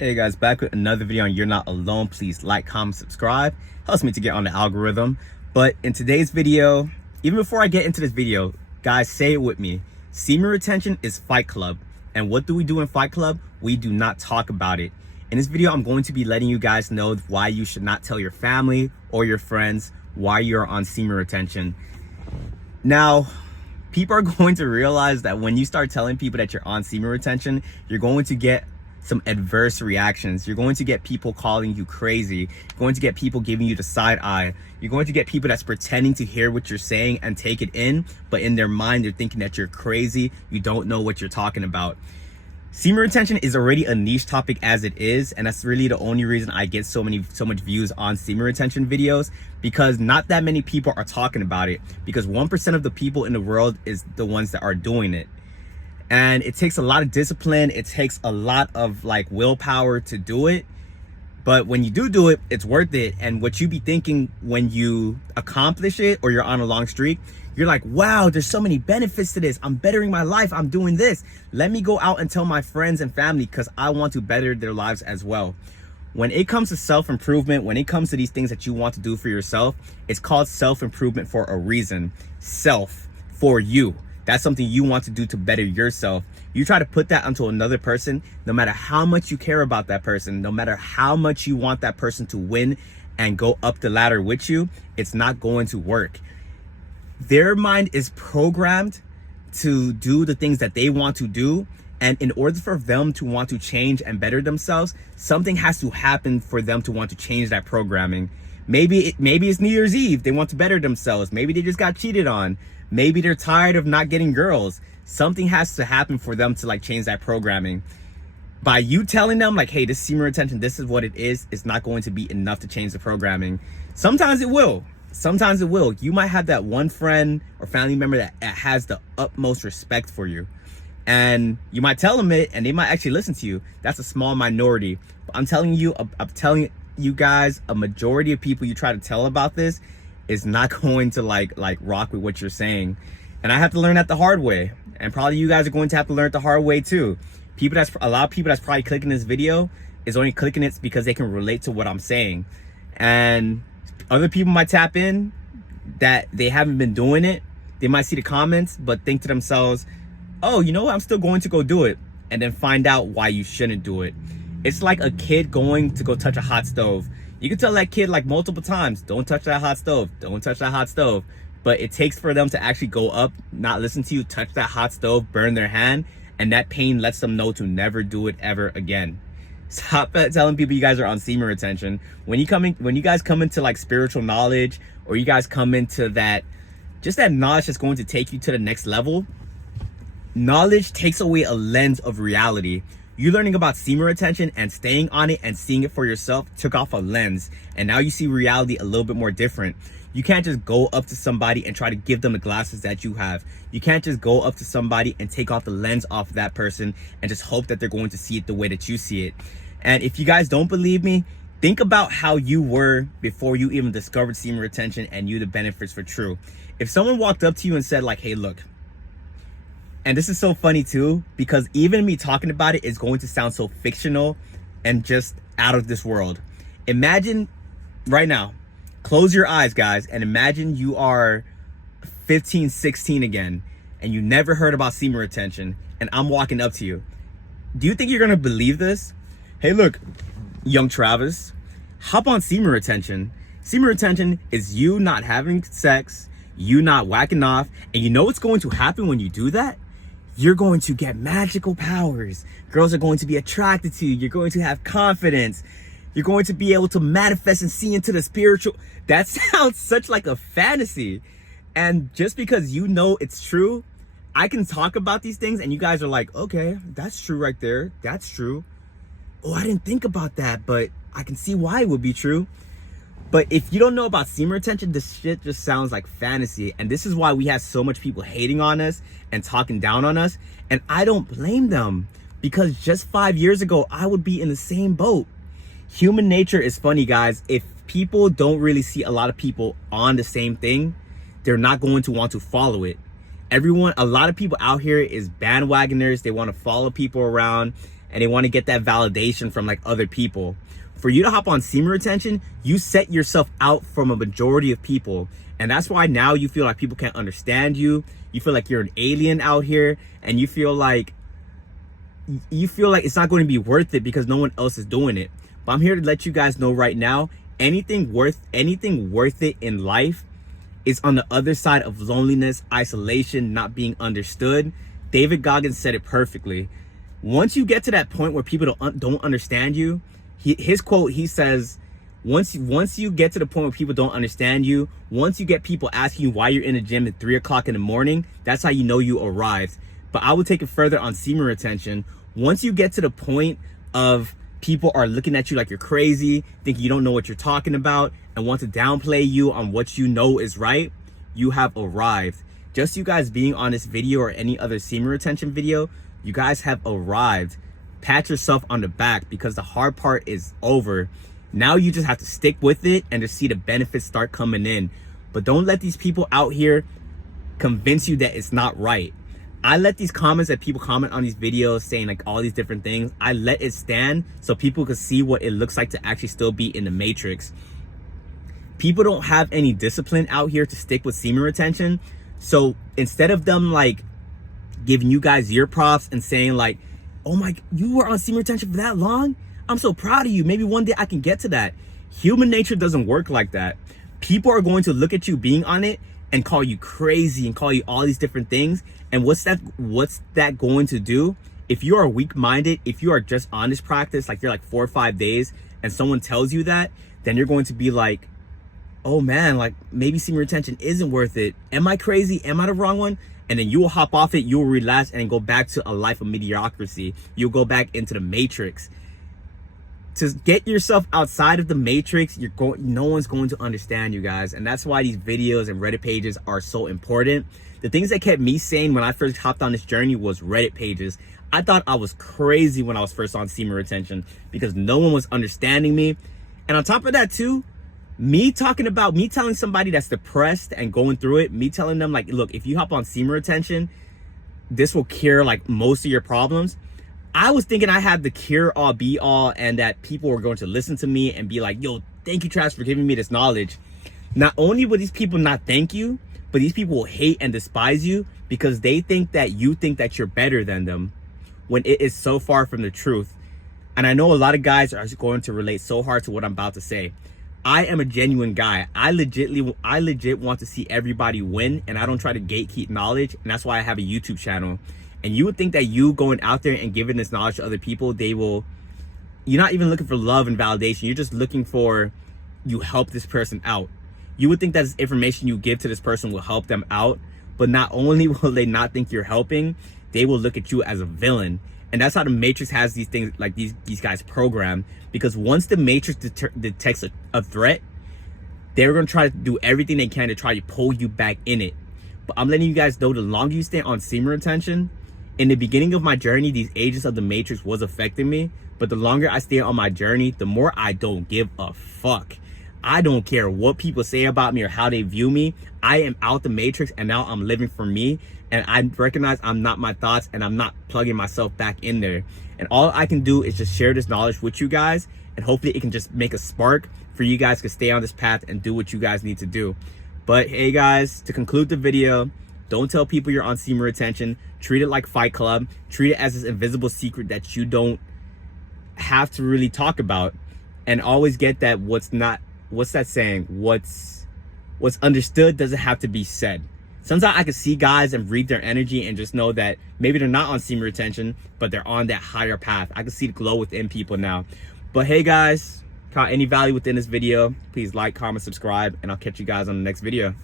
Hey guys, back with another video on You're Not Alone. Please like, comment, subscribe. Helps me to get on the algorithm. But in today's video, even before I get into this video, guys, say it with me. Semen retention is Fight Club. And what do we do in Fight Club? We do not talk about it. In this video, I'm going to be letting you guys know why you should not tell your family or your friends why you're on semen retention. Now, people are going to realize that when you start telling people that you're on semen retention, you're going to get some adverse reactions. You're going to get people calling you crazy. You're going to get people giving you the side eye. You're going to get people that's pretending to hear what you're saying and take it in, but in their mind, they're thinking that you're crazy. You don't know what you're talking about. Semen retention is already a niche topic as it is, and that's really the only reason I get so much views on semen retention videos, because not that many people are talking about it, because 1% of the people in the world is the ones that are doing it. And it takes a lot of discipline. It takes a lot of willpower to do it. But when you do it, it's worth it. And what you be thinking when you accomplish it or you're on a long streak, you're like, wow, there's so many benefits to this. I'm bettering my life. I'm doing this. Let me go out and tell my friends and family because I want to better their lives as well. When it comes to self-improvement, when it comes to these things that you want to do for yourself, it's called self-improvement for a reason. Self, for you. That's something you want to do to better yourself. You try to put that onto another person, no matter how much you care about that person, no matter how much you want that person to win and go up the ladder with you, it's not going to work. Their mind is programmed to do the things that they want to do. And in order for them to want to change and better themselves, something has to happen for them to want to change that programming. Maybe it's New Year's Eve. They want to better themselves. Maybe they just got cheated on. Maybe they're tired of not getting girls. Something has to happen for them to change that programming. By you telling them hey, this is semen retention, this is what it is, it's not going to be enough to change the programming. Sometimes it will. Sometimes it will. You might have that one friend or family member that has the utmost respect for you. And you might tell them it and they might actually listen to you. That's a small minority. But I'm telling you guys, a majority of people you try to tell about this is not going to rock with what you're saying. And I have to learn that the hard way. And probably you guys are going to have to learn it the hard way too. A lot of people that's probably clicking this video is only clicking it because they can relate to what I'm saying. And other people might tap in that they haven't been doing it. They might see the comments, but think to themselves, oh, you know what? I'm still going to go do it. And then find out why you shouldn't do it. It's like a kid going to go touch a hot stove. You can tell that kid multiple times, don't touch that hot stove, don't touch that hot stove. But it takes for them to actually go up, not listen to you, touch that hot stove, burn their hand, and that pain lets them know to never do it ever again. Stop telling people you guys are on semen retention. When you guys come into spiritual knowledge, or you guys come into that knowledge that's going to take you to the next level, knowledge takes away a lens of reality. You learning about semen retention and staying on it and seeing it for yourself took off a lens, and now you see reality a little bit more different. You can't just go up to somebody and try to give them the glasses that you have. You can't just go up to somebody and take off the lens off that person and just hope that they're going to see it the way that you see it. And if you guys don't believe me, think about how you were before you even discovered semen retention and knew the benefits were true. If someone walked up to you and said hey, look, and this is so funny too, because even me talking about it is going to sound so fictional and just out of this world. Imagine right now, close your eyes, guys, and imagine you are 15, 16 again, and you never heard about semen retention, and I'm walking up to you. Do you think you're going to believe this? Hey, look, young Travis, hop on semen retention. Semen retention is you not having sex, you not whacking off, and you know what's going to happen when you do that? You're going to get magical powers. Girls are going to be attracted to you. You're going to have confidence. You're going to be able to manifest and see into the spiritual. That sounds such like a fantasy. And just because you know it's true, I can talk about these things and you guys are like, okay, that's true right there. That's true. Oh, I didn't think about that, but I can see why it would be true. But if you don't know about semen retention, this shit just sounds like fantasy. And this is why we have so much people hating on us and talking down on us. And I don't blame them, because just 5 years ago, I would be in the same boat. Human nature is funny, guys. If people don't really see a lot of people on the same thing, they're not going to want to follow it. A lot of people out here is bandwagoners. They want to follow people around and they want to get that validation from like other people. For you to hop on semen retention, you set yourself out from a majority of people. And that's why now you feel like people can't understand you. You feel like you're an alien out here, and you feel like it's not going to be worth it because no one else is doing it. But I'm here to let you guys know right now, anything worth it in life is on the other side of loneliness, isolation, not being understood. David Goggins said it perfectly. Once you get to that point where people don't understand you, his quote, he says, once you get to the point where people don't understand you, once you get people asking you why you're in the gym at 3 o'clock in the morning, that's how you know you arrived. But I will take it further on semen retention. Once you get to the point of people are looking at you like you're crazy, think you don't know what you're talking about, and want to downplay you on what you know is right, you have arrived. Just you guys being on this video or any other semen retention video, you guys have arrived. Pat yourself on the back because the hard part is over. Now you just have to stick with it and to see the benefits start coming in. But don't let these people out here convince you that it's not right. I let these comments that people comment on these videos saying like all these different things, I let it stand so people could see what it looks like to actually still be in the matrix. People don't have any discipline out here to stick with semen retention. So instead of them like giving you guys your props and saying like, oh my, you were on semen retention for that long? I'm so proud of you. Maybe one day I can get to that. Human nature doesn't work like that. People are going to look at you being on it and call you crazy and call you all these different things. And what's that going to do? If you are weak-minded, if you are just on this practice, like you're like 4 or 5 days and someone tells you that, then you're going to be like, oh man, like maybe semen retention isn't worth it. Am I crazy? Am I the wrong one? And then you will hop off it, you will relax and go back to a life of mediocrity. You'll go back into the matrix. To get yourself outside of the matrix, no one's going to understand you guys. And that's why these videos and Reddit pages are so important. The things that kept me sane when I first hopped on this journey was Reddit pages. I thought I was crazy when I was first on semen retention because no one was understanding me. And on top of that too, me telling somebody that's depressed and going through it, me telling them like, look, if you hop on semen retention, this will cure like most of your problems. I was thinking I had the cure all be all and that people were going to listen to me and be like, yo, thank you, Trash, for giving me this knowledge. Not only will these people not thank you, but these people will hate and despise you because they think that you think that you're better than them when it is so far from the truth. And I know a lot of guys are going to relate so hard to what I'm about to say. I am a genuine guy. I legit want to see everybody win, and I don't try to gatekeep knowledge, and that's why I have a YouTube channel. And you would think that you going out there and giving this knowledge to other people, you're not even looking for love and validation. You're just looking for, you help this person out. You would think that this information you give to this person will help them out, but not only will they not think you're helping, they will look at you as a villain. And that's how the Matrix has these things, like these guys programmed. Because once the Matrix detects a threat, they're going to try to do everything they can to try to pull you back in it. But I'm letting you guys know, the longer you stay on semen retention, in the beginning of my journey, these agents of the Matrix was affecting me. But the longer I stay on my journey, the more I don't give a fuck. I don't care what people say about me or how they view me. I am out the Matrix and now I'm living for me. And I recognize I'm not my thoughts and I'm not plugging myself back in there. And all I can do is just share this knowledge with you guys. And hopefully it can just make a spark for you guys to stay on this path and do what you guys need to do. But hey guys, to conclude the video, don't tell people you're on semen retention. Treat it like Fight Club. Treat it as this invisible secret that you don't have to really talk about. And always get that what's that saying? What's understood doesn't have to be said. Sometimes I can see guys and read their energy and just know that maybe they're not on semen retention, but they're on that higher path. I can see the glow within people now. But hey guys, caught any value within this video, please like, comment, subscribe, and I'll catch you guys on the next video.